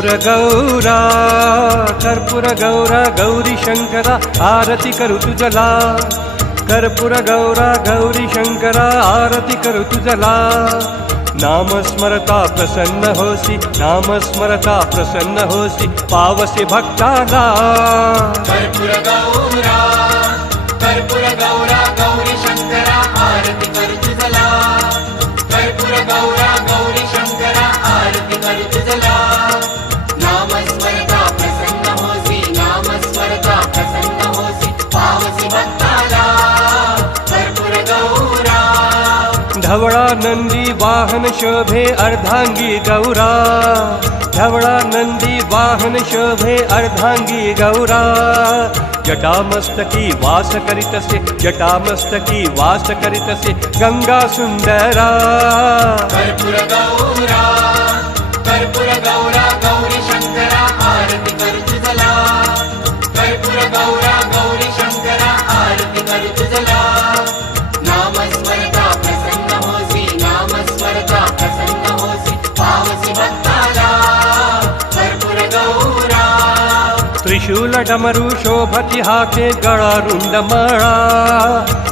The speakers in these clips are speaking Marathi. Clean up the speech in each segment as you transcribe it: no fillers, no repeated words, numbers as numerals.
गौरा कर्पूर गौरा गौरी शंकरा आरती करू तुझला कर्पूर गौरा गौरी शंकरा आरती करू तुझला नामस्मरता प्रसन्न होसी नामस्मरता प्रसन्न होसी पावसे भक्ताला कर्पूर गौरा गौरी शंकरा आरती करू तुझला कर्पूर गौरा गौरी शंकरा आरती करू तुझला नामस्मरता प्रसन्न होसी नामस्मरता प्रसन्न होसी पावसी भक्ताला कर्पूर गौरा धवळा नंदी वाहन शोभे अर्धांगी गौरा धवळा नंदी वाहन शोभे अर्धांगी गौरा जटामस्तकी वास करीतसे जटामस्तकी वास करीतसे गंगा सुंदरा कर्पूर गौरा गौरी शंकरा आरती करू तुझला कर्पूर गौरा गौरी शंकरा आरती करू तुझला नामस्मरता प्रसन्न होसी नामस्मरता प्रसन्न होसी पावसी भक्ताला कर्पूर गौरा त्रिशूल डमरू शोभति हाते गळा रुंड माळा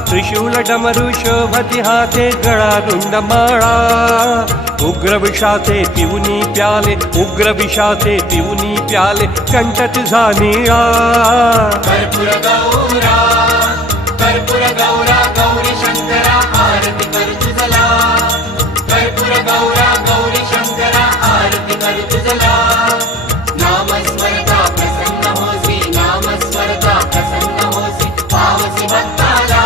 त्रिशूल डमरू शोभति हाते गळा रुंड माळा उग्र विषाचे पिऊनी प्याले उग्र विषाचे पिऊनी प्याले कंठ तुझा निळा कर्पूर गौरा गौरी शंकरा आरती करू तुझला कर्पूर गौरा गौरी शंकरा आरती करू तुझला नामस्मरता प्रसन्न होसी नामस्मरता प्रसन्न होसी पावसी भक्ताला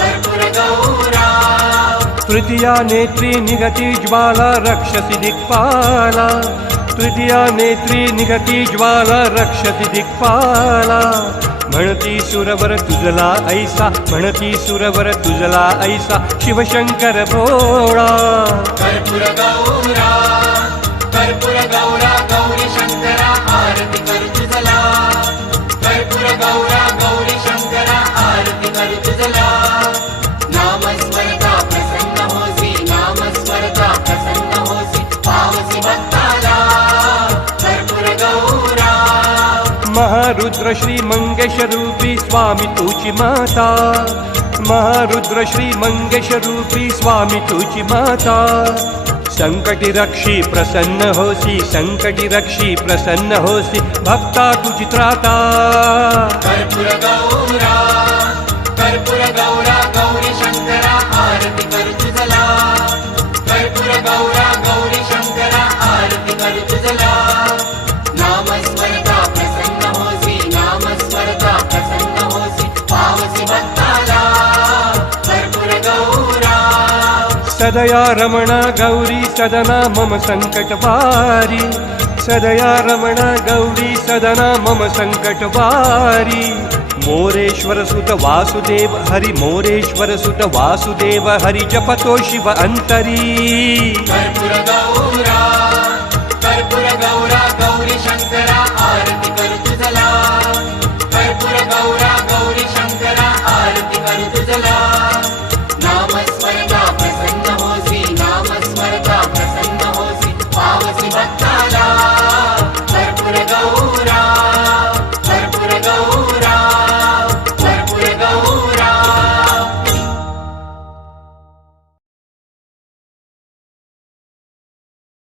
कर्पूर गौरा तृतीया नेत्री निगती ज्वाला रक्षसी दिक्पाला तृतीया नेत्री निगती ज्वाला रक्षसी दिक्पाला म्हणती सुरवर तुझला ऐसा म्हणती सुरवर तुझला ऐसा शिवशंकर भोळा कर्पूर गौरा गौरी शंकरा आरती करू तुझला कर्पूर गौरा गौरी शंकरा आरती करू तुझला नामस्मरता प्रसन्न होसी नामस्मरता प्रसन्न होसी पावसी भक्ताला कर्पूर गौरा महारुद्र श्री मंगेश रूपी स्वामी तुझी माता महारुद्र श्री मंगेश रूपी स्वामी तुझी माता संकटी रक्षी प्रसन्न होसी संकटी रक्षी प्रसन्न होसी भक्ता तुझी त्राता कर्पूर गौरा गौरी शंकरा आरती करू तुझला कर्पूर गौरा गौरी शंकरा आरती करू तुझला नामस्मरता प्रसन्न होसी नामस्मरता प्रसन्न होसी पावसी भक्ताला कर्पूर गौरा सदया रमणा गौरी सदना मम संकट वारी सदया रमणा गौरी सदना मम संकट वारी मोरेश्वर सुत वासुदेव हरि मोरेश्वर सुत वासुदेव हरि जपतो शिव अंतरी कर्पूर गौरा